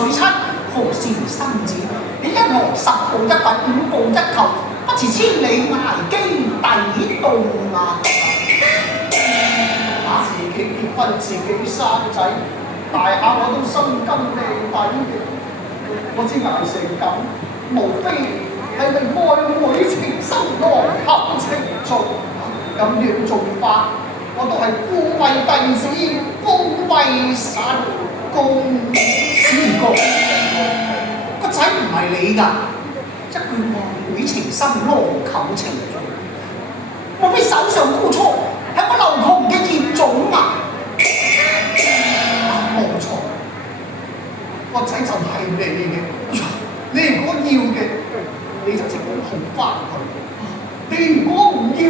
娶妻，何時生子？你因何10步一跪5步一叩，不辭千里捱經抵到啊！自己結婚自己生仔，大下我都心甘命抵嘅。我知捱成咁，無非係為愛女情深，郎求情重。咁樣做法，我都係孤為弟子，公為神公。師哥，個仔唔係你㗎，一句愛女情深，郎求情重，莫非手上孤雛係我劉窮嘅孽種啊？冇錯，個仔就係你嘅。你如果要嘅，你就即管抱翻佢；你如果唔要，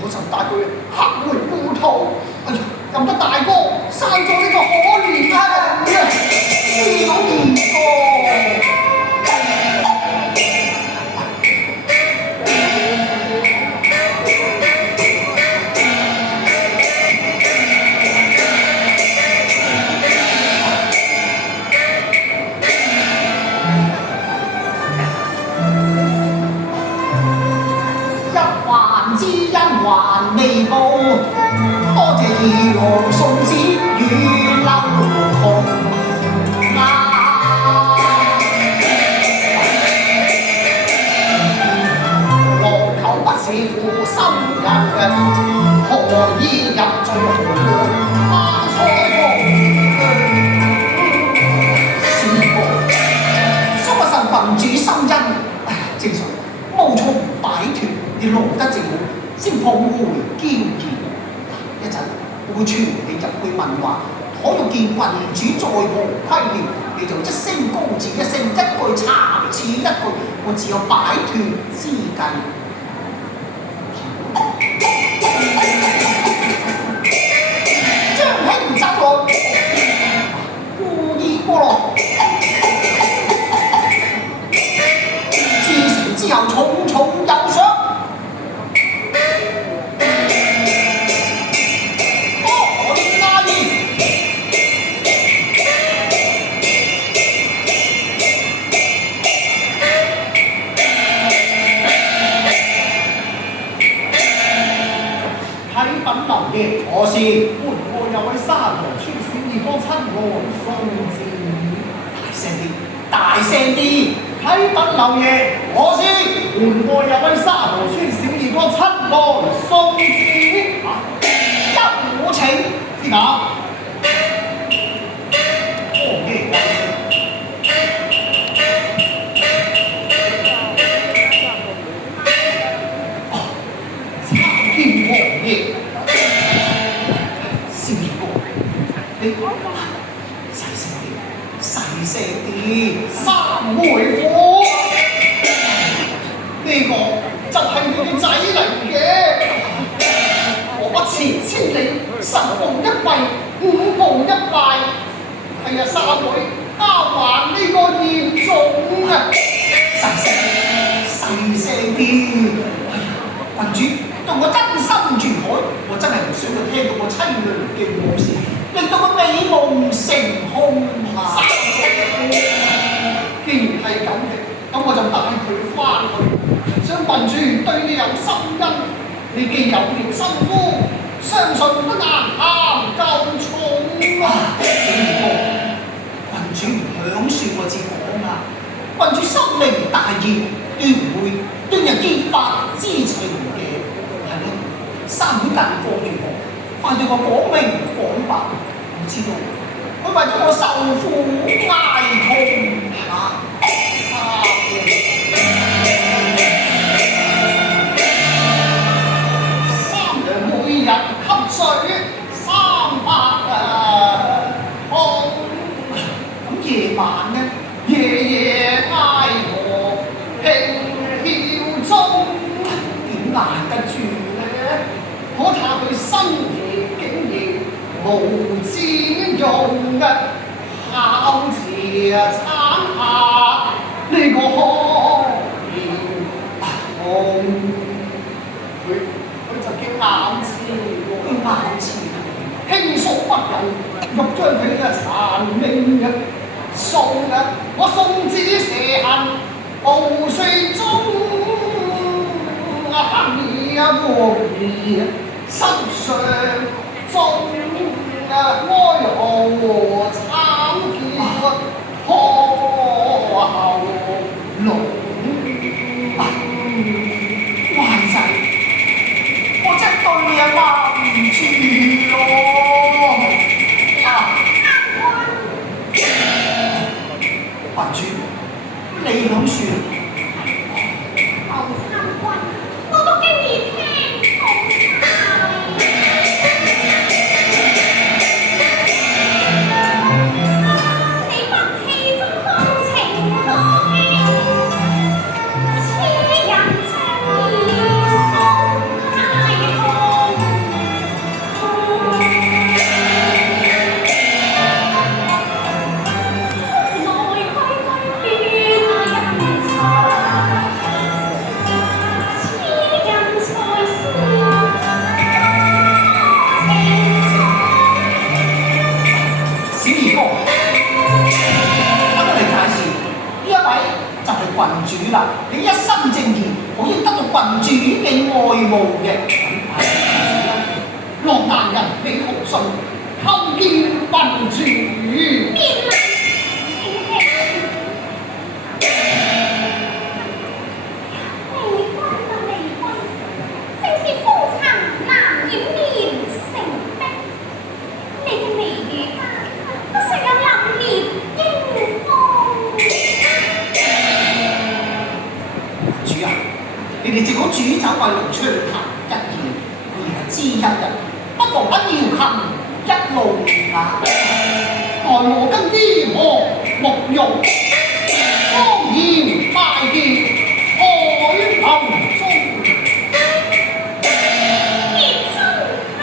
我就帶佢客回故土。哎呀，任得大哥生咗呢個可憐嘅人啊！師佬二哥。還未報，多謝二郎送子與劉窮啊！郎求不是負心人，何以入罪犯錯師哥，蘇不慎郡主心恩，正常無從擺脱，要弄得正好。先抱回嬌兒，一陣我會傳你入去問話，可欲見郡主在何規條，你就一聲高字一聲，一句插似一句，我自有擺脱之計。張興走來，故意過來，自成之後重重有賞。我是門外有位沙羅村小二哥親來送字，大聲啲！啟稟劉爺，我是門外有位沙羅村小二哥親來送字。有請之下，參見王爺。你細聲啲，三妹夫，呢個就係你嘅仔嚟嘅。我不辭千里，10步一跪，5步一拜，係啊，三妹交還呢個孽種啊！細聲啲！郡主對我真心如海，我真係唔想佢聽到我凄涼嘅往事。令到佢美夢成空啊！既然係咁嘅，咁我就帶佢翻去。想郡主對你有心恩，你既有了心夫，相信不難堪夠重啊！郡主唔響説我至講啊！郡主心明大義，斷唔會斷人結髮之情嘅，係咯？三妹近況如何？快對我講明講白，我知道佢為咗我受苦挨痛啊！三娘每日吸水300湯，咁夜晚呢？夜夜挨我輕囂中，點捱得住呢？可怕佢深夜竟然無佔用嘅孝字產下呢個可憐痛，佢就叫眼痴喎，眼痴輕率不仁，欲將佢嘅殘命嘅送啊！我送子蛇行，無歲中啊你啊和兒心上中啊哀號慘叫破喉嚨。壞仔，我真係對你啊話唔住咯。郡主，你諗算？後參軍，我都經已聽好晒。你不棄中空情開，痴人將兒送太空。來歸歸變人才，痴人才是情小兒哥，等我嚟介紹，呢一位就係郡主啦。你一身正義，好應得到郡主嘅愛慕嘅。落難人李洪信，叩見郡主。變麗清氣。離君啊離君，正是風塵難掩面成壁。你嘅眉宇間都成有凜冽驚風。主啊，你哋只好煮酒為龍出嚟談一言，佢係知音人，不妨不要近一路啊！待我跟醫學沐浴，方言大傑海頭中。結中後。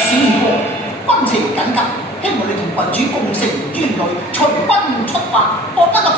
小兒哥，軍情緊急，希望你同郡主共乘於旅，隨軍出發，博得個